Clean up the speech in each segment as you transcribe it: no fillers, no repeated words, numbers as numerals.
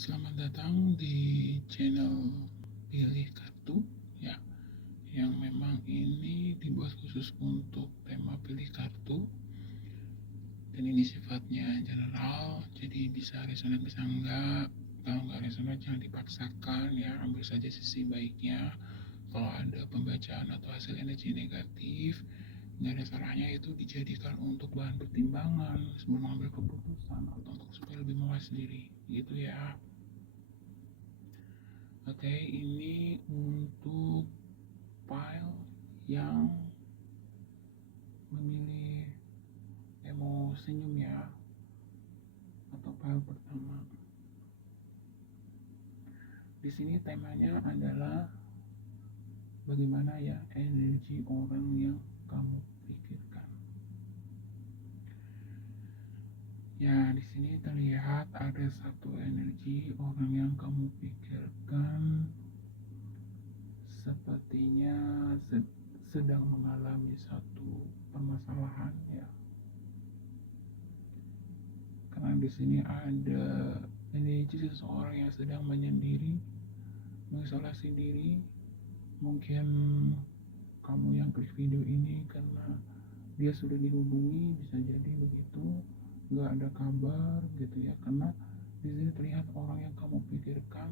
Selamat datang di channel Pilih Kartu ya, yang memang ini dibuat khusus untuk tema pilih kartu, dan ini sifatnya general, jadi bisa resonate bisa enggak. Kalau nggak resonate jangan dipaksakan ya, ambil saja sisi baiknya. Kalau ada pembacaan atau hasil energi negatif, nggak ada salahnya itu dijadikan untuk bahan pertimbangan sebelum mengambil keputusan atau untuk supaya lebih mawas diri gitu ya. Oke, ini untuk file yang memilih emo senyum ya, atau file pertama. Di sini temanya adalah bagaimana ya energi orang yang kamu pikirkan. Ya, di sini terlihat ada satu energi orang yang kamu pikirkan sepertinya sedang mengalami satu permasalahan ya. Karena di sini ada energi seseorang yang sedang menyendiri, mengisolasi diri. Mungkin kamu yang klik video ini karena dia sudah dihubungi, bisa jadi begitu, nggak ada kabar gitu ya. Karena di sini terlihat orang yang kamu pikirkan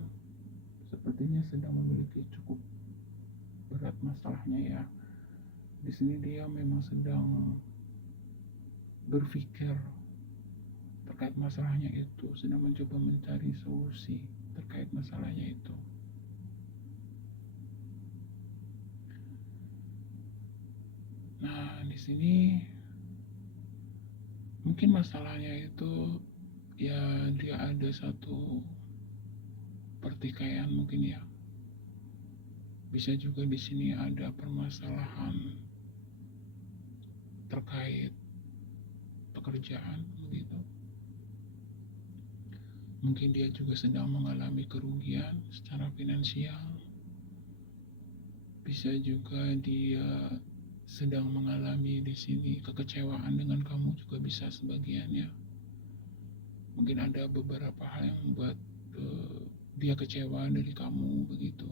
sepertinya sedang memiliki cukup berat masalahnya ya. Di sini dia memang sedang berpikir terkait masalahnya itu, sedang mencoba mencari solusi terkait masalahnya itu. Nah, di sini mungkin masalahnya itu ya, dia ada satu pertikaian mungkin ya. Bisa juga di sini ada permasalahan terkait pekerjaan begitu. Mungkin dia juga sedang mengalami kerugian secara finansial. Bisa juga dia sedang mengalami di sini kekecewaan dengan kamu juga bisa sebagian ya. Mungkin ada beberapa hal yang membuat dia kecewa dari kamu begitu.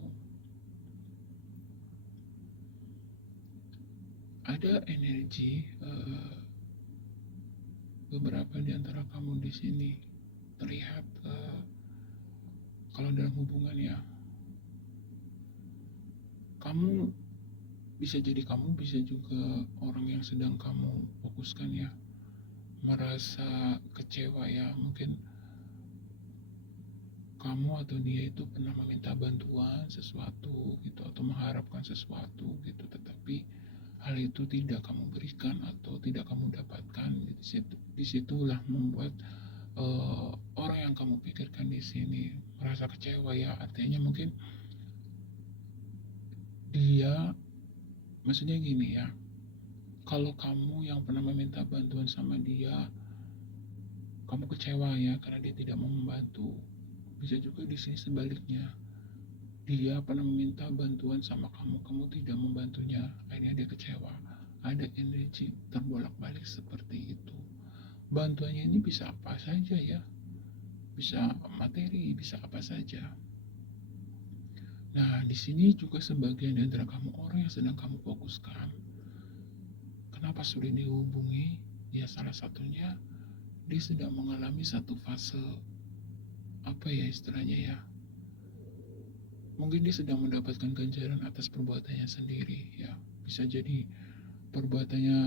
Ada energi beberapa di antara kamu di sini terlihat kalau dalam hubungan ya, kamu bisa jadi kamu bisa juga orang yang sedang kamu fokuskan ya, merasa kecewa ya. Mungkin kamu atau dia itu pernah meminta bantuan sesuatu gitu atau mengharapkan sesuatu gitu, tetapi hal itu tidak kamu berikan atau tidak kamu dapatkan. Disitulah membuat orang yang kamu pikirkan di sini merasa kecewa ya. Artinya mungkin dia, maksudnya gini ya, kalau kamu yang pernah meminta bantuan sama dia, kamu kecewa ya karena dia tidak mau membantu. Bisa juga di sini sebaliknya, dia pernah meminta bantuan sama kamu, kamu tidak membantunya, akhirnya dia kecewa. Ada energi terbolak-balik seperti itu. Bantuannya ini bisa apa saja ya, bisa materi, bisa apa saja. Nah, di sini juga sebagian dari kamu orang yang sedang kamu fokuskan. Kenapa sulit dihubungi? Ya salah satunya dia sedang mengalami satu fase, apa ya istilahnya ya, mungkin dia sedang mendapatkan ganjaran atas perbuatannya sendiri ya. Bisa jadi perbuatannya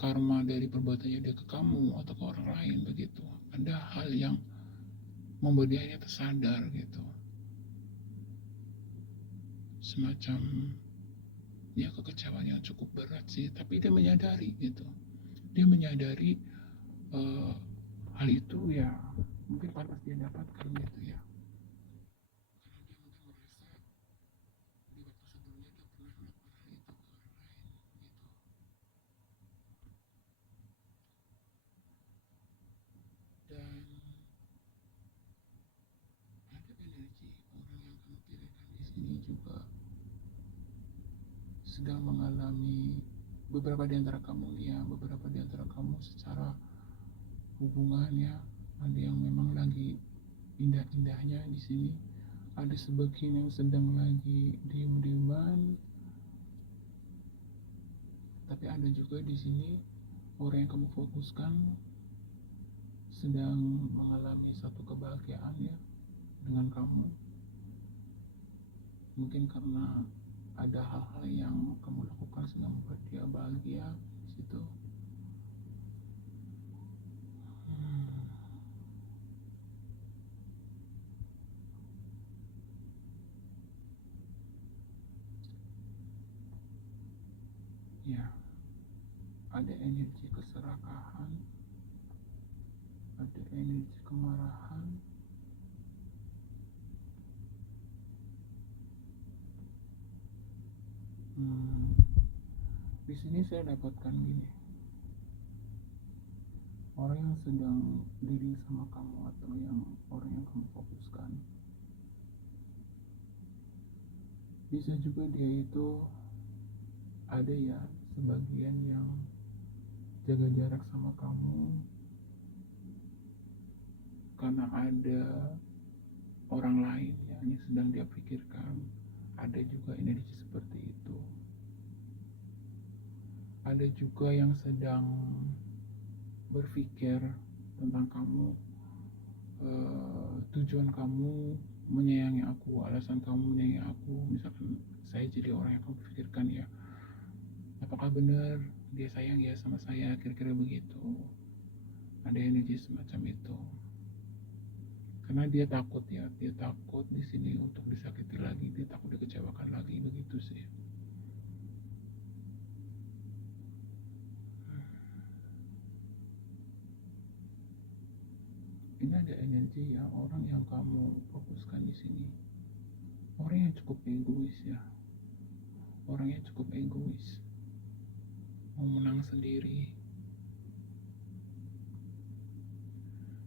karma dari perbuatannya dia ke kamu atau ke orang lain begitu. Ada hal yang membuat dia tersadar gitu, semacam ya kekecewaan yang cukup berat sih, tapi dia menyadari gitu. Dia menyadari uh, hal itu ya, mungkin pantas dia dapatkan gitu ya. Karena dia mungkin merasa di waktu sebelumnya dia pernah melakukan hal itu ke orang lain gitu. Dan ada energi orang yang kamu pilihkan di sini juga sedang mengalami, beberapa di antara kamu ya, beberapa di antara kamu secara hubungan ya, ada yang memang lagi indah-indahnya di sini. Ada sebagian yang sedang lagi diem-dieman, tapi ada juga di sini orang yang kamu fokuskan sedang mengalami satu kebahagiaan ya dengan kamu. Mungkin karena ada hal-hal yang kamu lakukan sedang membuat dia bahagia di situ. Hmm, ya, ada energi keserakahan, ada energi kemarahan. Hmm, di sini saya dapatkan gini, orang yang sedang dealing sama kamu atau yang orang yang kamu fokuskan, bisa juga dia itu ada ya sebagian yang jaga jarak sama kamu karena ada orang lain yang sedang dia pikirkan. Ada juga energi seperti itu. Ada juga yang sedang berpikir tentang kamu, tujuan kamu menyayangi aku, alasan kamu menyayangi aku. Misalkan saya jadi orang yang kamu pikirkan ya, apakah benar dia sayang ya sama saya, kira-kira begitu. Ada energi semacam itu karena dia takut ya, dia takut di sini untuk disakiti lagi, dia takut dikecewakan lagi, begitu sih. Ini ada energi ya, orang yang kamu fokuskan di sini orang yang cukup egois ya, orang yang cukup egois, mau menang sendiri.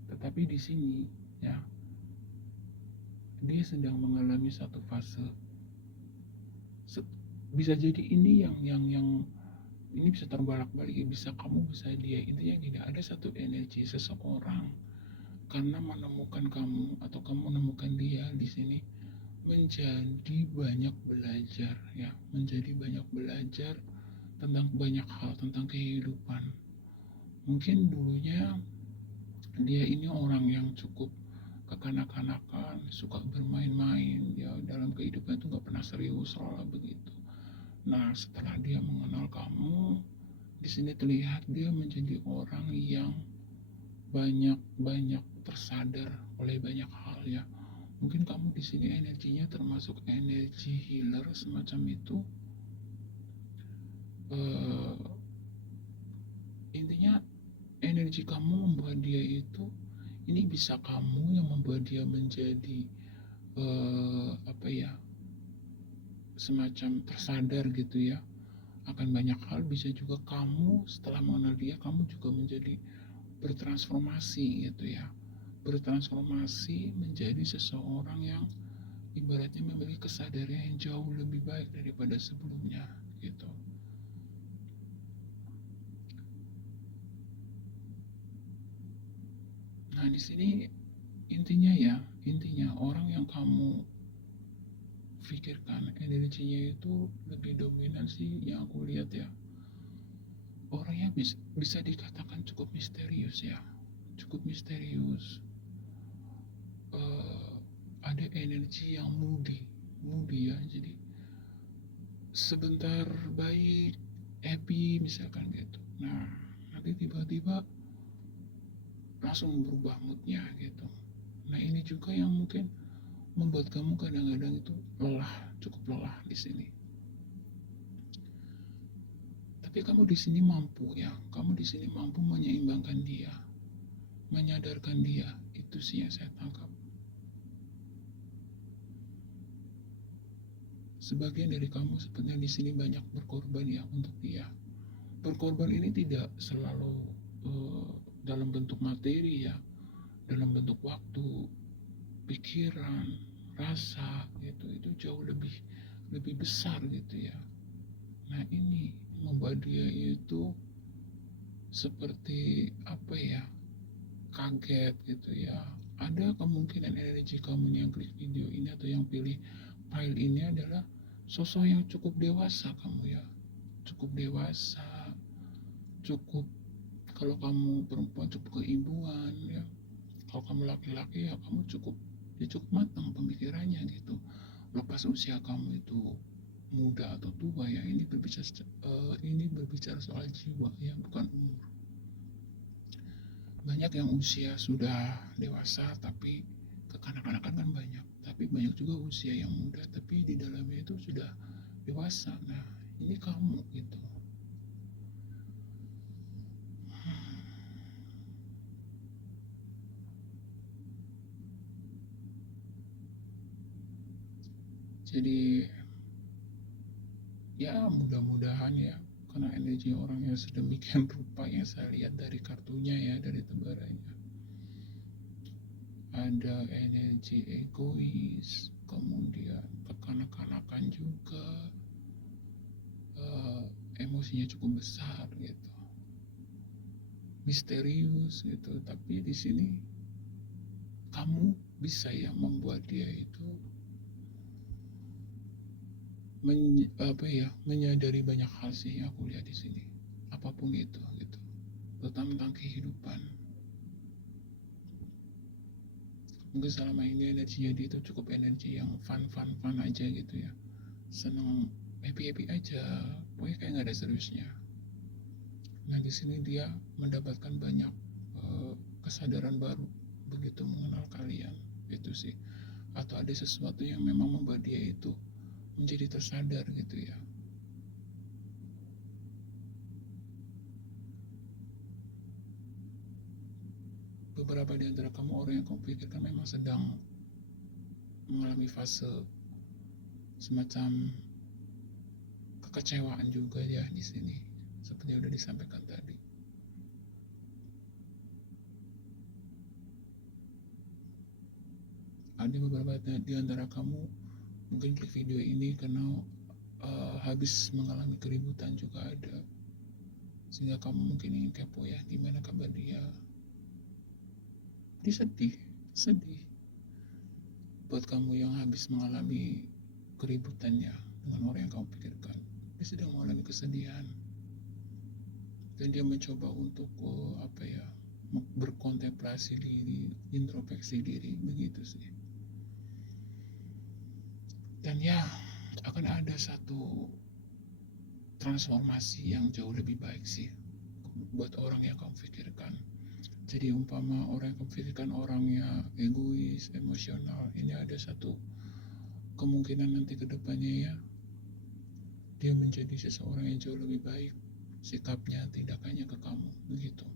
Tetapi di sini ya, dia sedang mengalami satu fase. Bisa jadi ini yang ini bisa terbalik-balik, bisa kamu, bisa dia. Intinya gini, ada satu energi seseorang karena menemukan kamu atau kamu menemukan dia di sini menjadi banyak belajar ya, menjadi banyak belajar tentang banyak hal, tentang kehidupan. Mungkin dulunya dia ini orang yang cukup kekanak-kanakan, suka bermain-main ya, dalam kehidupan itu nggak pernah serius soalnya begitu. Nah, setelah dia mengenal kamu, di sini terlihat dia menjadi orang yang banyak-banyak tersadar oleh banyak hal ya. Mungkin kamu di sini energinya termasuk energi healer semacam itu. Eh, intinya energi kamu membuat dia itu, ini bisa kamu yang membuat dia menjadi apa ya, semacam tersadar gitu ya akan banyak hal. Bisa juga kamu setelah mengenal dia, kamu juga menjadi bertransformasi gitu ya, bertransformasi menjadi seseorang yang ibaratnya memiliki kesadaran yang jauh lebih baik daripada sebelumnya gitu. Nah, di sini intinya ya, intinya orang yang kamu pikirkan energinya itu lebih dominan sih yang aku lihat ya. Orangnya bisa dikatakan cukup misterius ya, cukup misterius. Eh, ada energi yang moody ya, jadi sebentar baik, happy misalkan gitu. Nah, nanti tiba-tiba langsung berubah moodnya gitu. Nah, ini juga yang mungkin membuat kamu kadang-kadang itu lelah, cukup lelah di sini. Tapi kamu di sini mampu ya, kamu di sini mampu menyeimbangkan dia, menyadarkan dia. Itu sih yang saya tangkap. Sebagian dari kamu sebenarnya di sini banyak berkorban ya untuk dia. Berkorban ini tidak selalu uh, dalam bentuk materi ya, dalam bentuk waktu, pikiran, rasa gitu. Itu jauh lebih lebih besar gitu ya. Nah, ini membuat dia itu seperti apa ya, kaget gitu ya, ada kemungkinan energi kamu yang klik video ini atau yang pilih file ini adalah sosok yang cukup dewasa kamu ya, cukup dewasa, cukup, kalau kamu perempuan cukup keibuan ya, kalau kamu laki-laki ya kamu cukup, ya cukup matang pemikirannya gitu. Lepas usia kamu itu muda atau tua ya, ini berbicara soal jiwa ya, bukan umur. Banyak yang usia sudah dewasa tapi kekanak-kanakan kan banyak, tapi banyak juga usia yang muda tapi di dalamnya itu sudah dewasa. Nah, ini kamu gitu. Jadi ya mudah-mudahan ya, karena energi orangnya sedemikian rupa yang saya lihat dari kartunya ya, dari tebarannya. Ada energi egois, kemudian kekanak-kanakan juga, emosinya cukup besar gitu, misterius gitu. Tapi di sini kamu bisa ya membuat dia itu menyadari banyak hal sih yang aku lihat di sini, apapun itu gitu, terutama tentang kehidupan. Mungkin selama ini energinya dia itu cukup energi yang fun aja gitu ya, seneng, happy aja, pokoknya kayak nggak ada seriusnya. Nah di sini dia mendapatkan banyak kesadaran baru begitu mengenal kalian itu sih, atau ada sesuatu yang memang membuat dia itu menjadi tersadar gitu ya. Beberapa di antara kamu orang yang kamu pikirkan memang sedang mengalami fase semacam kekecewaan juga ya di sini, seperti yang udah disampaikan tadi. Ada beberapa di antara kamu mungkin klik video ini karena habis mengalami keributan juga ada, sehingga kamu mungkin ingin kepo ya gimana kabar dia. Dia sedih buat kamu yang habis mengalami keributannya dengan orang yang kamu pikirkan. Dia sedang mengalami kesedihan dan dia mencoba untuk berkontemplasi diri, introspeksi diri begitu sih. Dan ya, akan ada satu transformasi yang jauh lebih baik sih buat orang yang kamu pikirkan. Jadi umpama orang yang kamu pikirkan orangnya egois, emosional, ini ada satu kemungkinan nanti ke depannya ya, dia menjadi seseorang yang jauh lebih baik sikapnya, tindakannya ke kamu begitu.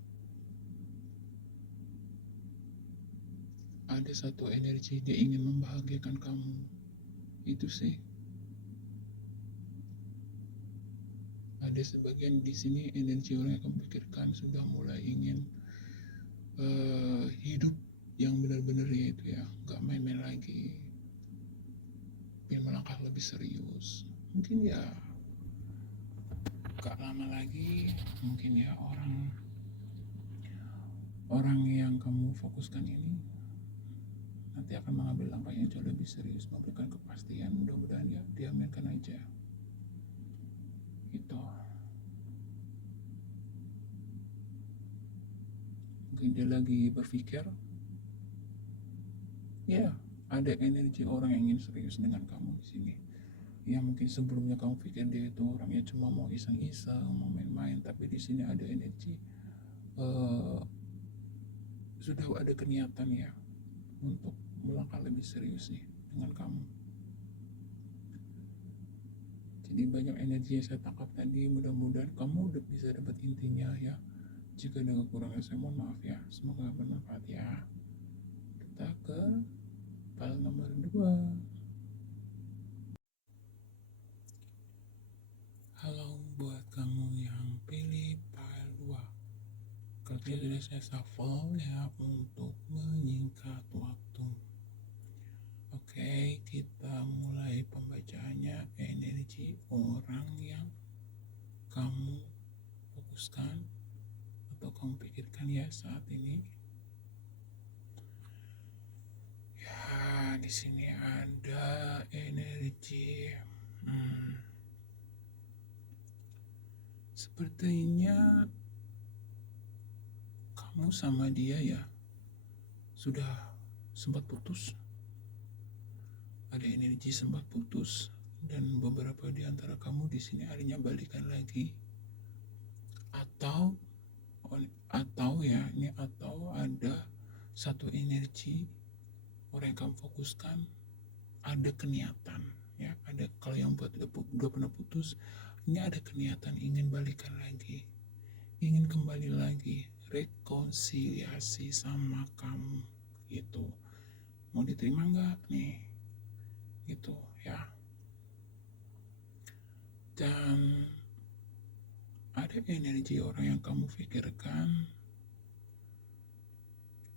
Ada satu energi dia ingin membahagiakan kamu, itu sih. Ada sebagian di sini energi orang yang kamu pikirkan sudah mulai ingin hidup yang benar-benar ya itu ya, nggak main-main lagi, ingin melangkah lebih serius. Mungkin ya gak lama lagi, mungkin ya orang yang kamu fokuskan ini nanti akan mengambil langkah yang jauh lebih serius, memberikan kepastian. Mudah-mudahan ya diaminkan aja itu. Mungkin dia lagi berpikir ya, ada energi orang yang ingin serius dengan kamu di sini. Ya mungkin sebelumnya kamu pikir dia itu orangnya cuma mau iseng-iseng, mau main-main, tapi di sini ada energi sudah ada keniatan ya untuk melangkah lebih serius nih dengan kamu. Jadi banyak energi yang saya tangkap tadi, mudah-mudahan kamu udah bisa dapat intinya ya. Jika ada kekurangan saya mohon maaf ya, semoga bermanfaat ya. Kita ke file nomor 2. Halo buat kamu yang pilih file 2. Kartunya sudah saya shuffle ya untuk menyingkat waktu. Oke, kita mulai pembacaannya. Energi orang yang kamu fokuskan atau kamu pikirkan ya saat ini. di sini ada energi. Sepertinya kamu sama dia ya sudah sempat putus. Ada energi sempat putus dan beberapa di antara kamu di sini akhirnya balikan lagi. Atau ada satu energi orang yang kamu fokuskan, ada keniatan ya, ada kalau yang buat udah pernah putus, ini ada keniatan ingin balikan lagi, ingin kembali lagi, rekonsiliasi sama kamu gitu. Mau diterima nggak nih gitu ya. Dan ada energi orang yang kamu pikirkan,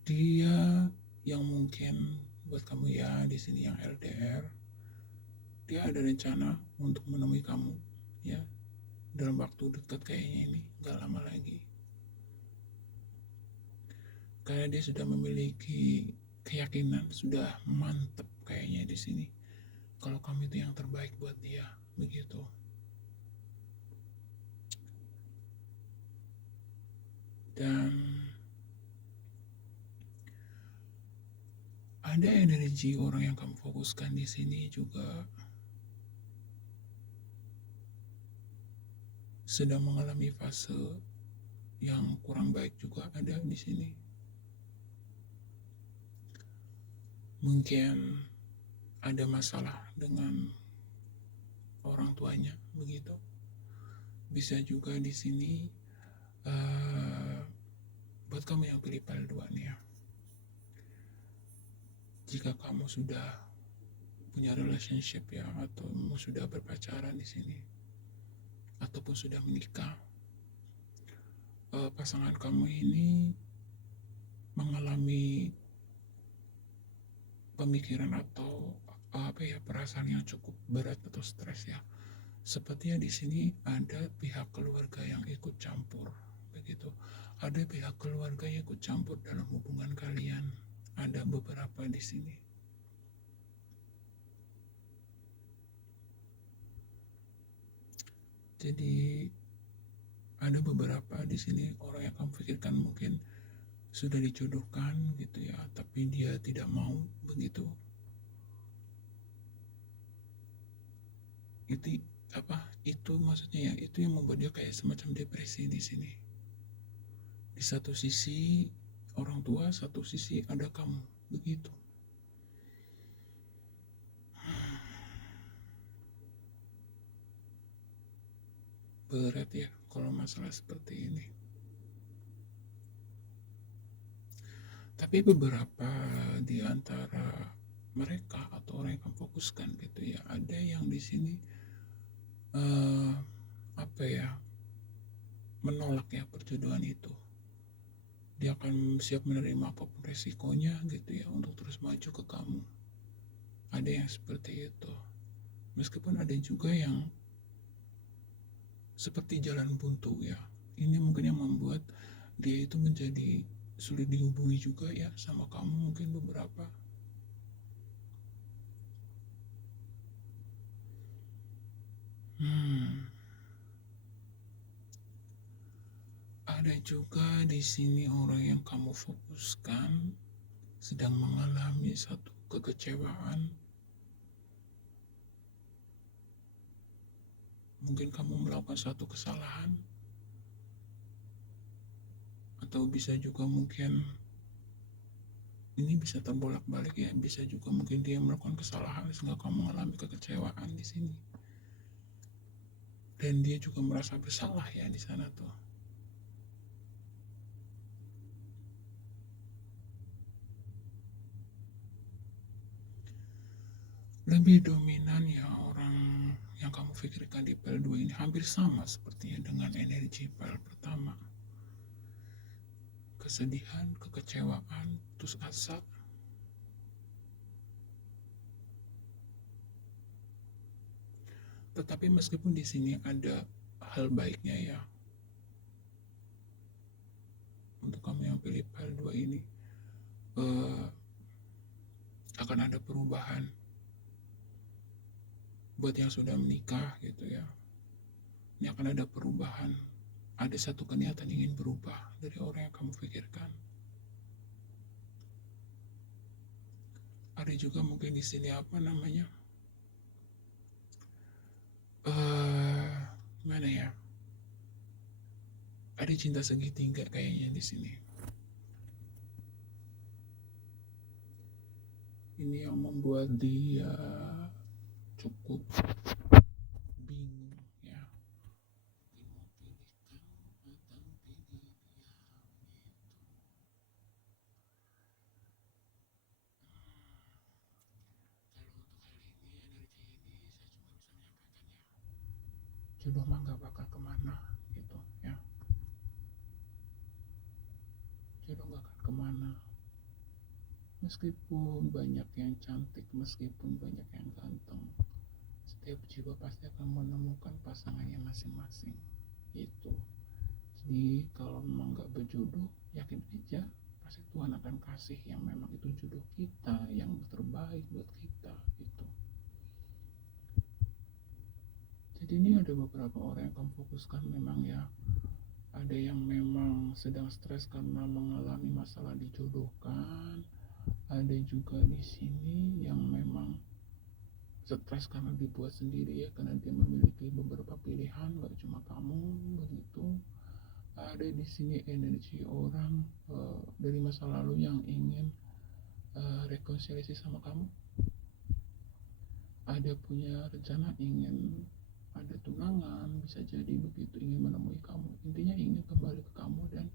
dia yang mungkin buat kamu ya di sini yang LDR, dia ada rencana untuk menemui kamu ya dalam waktu dekat kayaknya, ini nggak lama lagi, karena dia sudah memiliki keyakinan, sudah mantep kayaknya di sini kalau kamu itu yang terbaik buat dia begitu. Dan ada energi orang yang kamu fokuskan di sini juga sedang mengalami fase yang kurang baik juga ada di sini. Mungkin ada masalah dengan orang tuanya begitu. Bisa juga di sini buat kamu yang pilih file 2 nih ya. Jika kamu sudah punya relationship ya, atau sudah berpacaran di sini, ataupun sudah menikah, pasangan kamu ini mengalami pemikiran atau perasaan yang cukup berat atau stres ya. Sepertinya di sini ada pihak keluarga yang ikut campur begitu. Ada pihak keluarga yang ikut campur dalam hubungan kalian. Ada beberapa di sini. Jadi ada beberapa di sini orang yang kamu pikirkan mungkin sudah dijodohkan gitu ya, tapi dia tidak mau begitu. Itu maksudnya ya, itu yang membuat dia kayak semacam depresi di sini. Di satu sisi orang tua, satu sisi ada kamu begitu. Berat ya kalau masalah seperti ini. Tapi beberapa di antara mereka atau orang yang kamu fokuskan gitu ya, ada yang di sini menolak ya perjodohan itu. Dia akan siap menerima apapun resikonya gitu ya untuk terus maju ke kamu. Ada yang seperti itu. Meskipun ada juga yang seperti jalan buntu ya. Ini mungkin yang membuat dia itu menjadi sulit dihubungi juga ya sama kamu mungkin beberapa. Ada juga di sini orang yang kamu fokuskan sedang mengalami satu kekecewaan. Mungkin kamu melakukan suatu kesalahan, atau bisa juga mungkin ini bisa terbolak-balik ya, bisa juga mungkin dia melakukan kesalahan sehingga kamu mengalami kekecewaan di sini. Dan dia juga merasa bersalah ya di sana tuh. Lebih dominan ya orang yang kamu pikirkan di file 2 ini hampir sama sepertinya dengan energi file pertama. Kesedihan, kekecewaan, putus asa. Tetapi meskipun di sini ada hal baiknya ya, untuk kamu yang pilih file 2 ini, akan akan ada perubahan. Buat yang sudah menikah gitu ya, ini akan ada perubahan. Ada satu keniatan ingin berubah dari orang yang kamu pikirkan. Ada juga mungkin di sini apa namanya? Gimana ya? Ada cinta segitiga kayaknya di sini. Ini yang membuat dia cukup bingung ya. Mau pilih kamu atau pilih dia gitu. Kalau untuk kali ini energi ini saya cuma bisa menyampaikan ya. Jodoh mah gak bakal kemana gitu ya. Jodoh gak akan kemana. Meskipun banyak yang cantik, meskipun banyak yang ganteng, setiap jiwa pasti akan menemukan pasangannya masing-masing. Itu. Jadi kalau memang gak berjodoh, yakin aja pasti Tuhan akan kasih yang memang itu jodoh kita, yang terbaik buat kita gitu. Jadi ini ada beberapa orang yang kamu fokuskan memang ya. Ada yang memang sedang stres karena mengalami masalah dijodohkan. Ada juga di sini yang memang stres karena dibuat sendiri ya, karena dia memiliki beberapa pilihan, gak cuma kamu begitu. Ada di sini energi orang dari masa lalu yang ingin rekonsiliasi sama kamu. Ada punya rencana ingin ada tunangan, bisa jadi begitu, ingin menemui kamu. Intinya ingin kembali ke kamu dan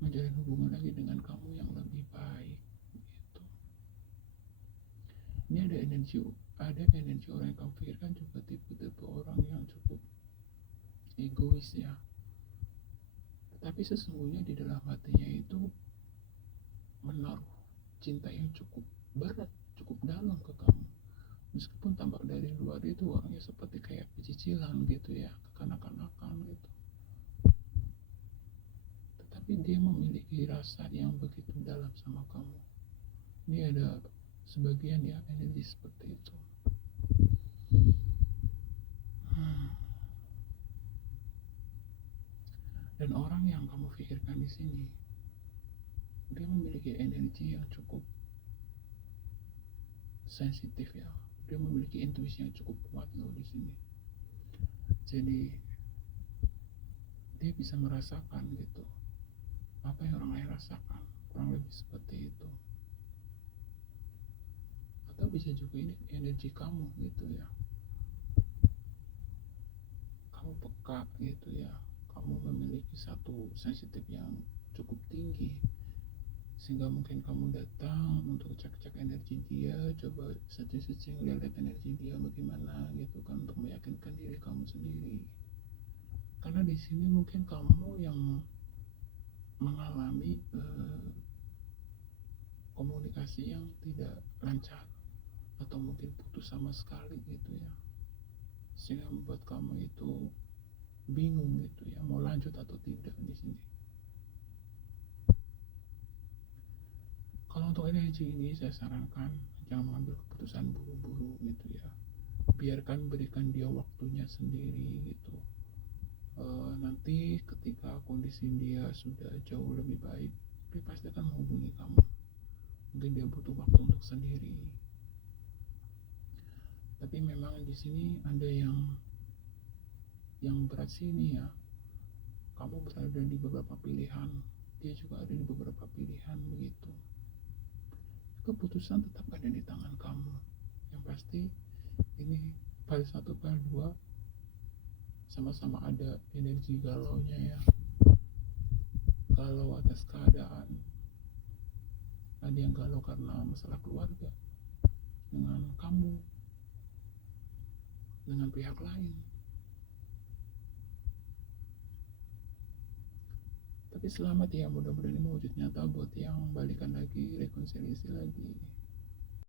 menjalin hubungan lagi dengan kamu yang lebih baik gitu. Ini ada energi orang yang kamu pikirkan juga tipe-tipe orang yang cukup egois ya. Tapi sesungguhnya di dalam hatinya itu menaruh cinta yang cukup berat, cukup dalam ke kamu. Meskipun tampak dari luar itu orangnya seperti kayak pecicilan gitu ya, kekanak-kanakan gitu. Tetapi dia memiliki rasa yang begitu dalam sama kamu. Ini ada sebagian ya energi seperti itu. Dan orang yang kamu pikirkan di sini, dia memiliki energi yang cukup sensitif ya. Dia memiliki intuisi yang cukup kuat loh di sini. Jadi dia bisa merasakan gitu apa yang orang lain rasakan, kurang lebih seperti itu. Atau bisa juga ini energi kamu gitu ya. Kamu peka gitu ya. Kamu memiliki satu sensitif yang cukup tinggi, sehingga mungkin kamu datang untuk cek-cek energi dia, coba searching lihat energi dia bagaimana gitu kan, untuk meyakinkan diri kamu sendiri. Karena di sini mungkin kamu yang mengalami komunikasi yang tidak lancar atau mungkin putus sama sekali gitu ya, sehingga membuat kamu itu bingung gitu ya, mau lanjut atau tidak di sini. Kalau untuk energi ini saya sarankan jangan mengambil keputusan buru-buru gitu ya. Berikan dia waktunya sendiri gitu. Nanti ketika kondisi dia sudah jauh lebih baik, dia pasti akan menghubungi kamu. Mungkin dia butuh waktu untuk sendiri. Tapi memang di sini ada yang berat sini ya. Kamu berada di beberapa pilihan, dia juga ada di beberapa pilihan begitu. Keputusan tetap ada di tangan kamu. Yang pasti ini file 1 file 2 sama-sama ada energi galaunya ya. Galau atas keadaan, ada yang galau karena masalah keluarga dengan kamu, dengan pihak lain. Tapi selamat ya, mudah-mudahan ini mewujud nyata buat yang balikan lagi, rekonsiliasi lagi.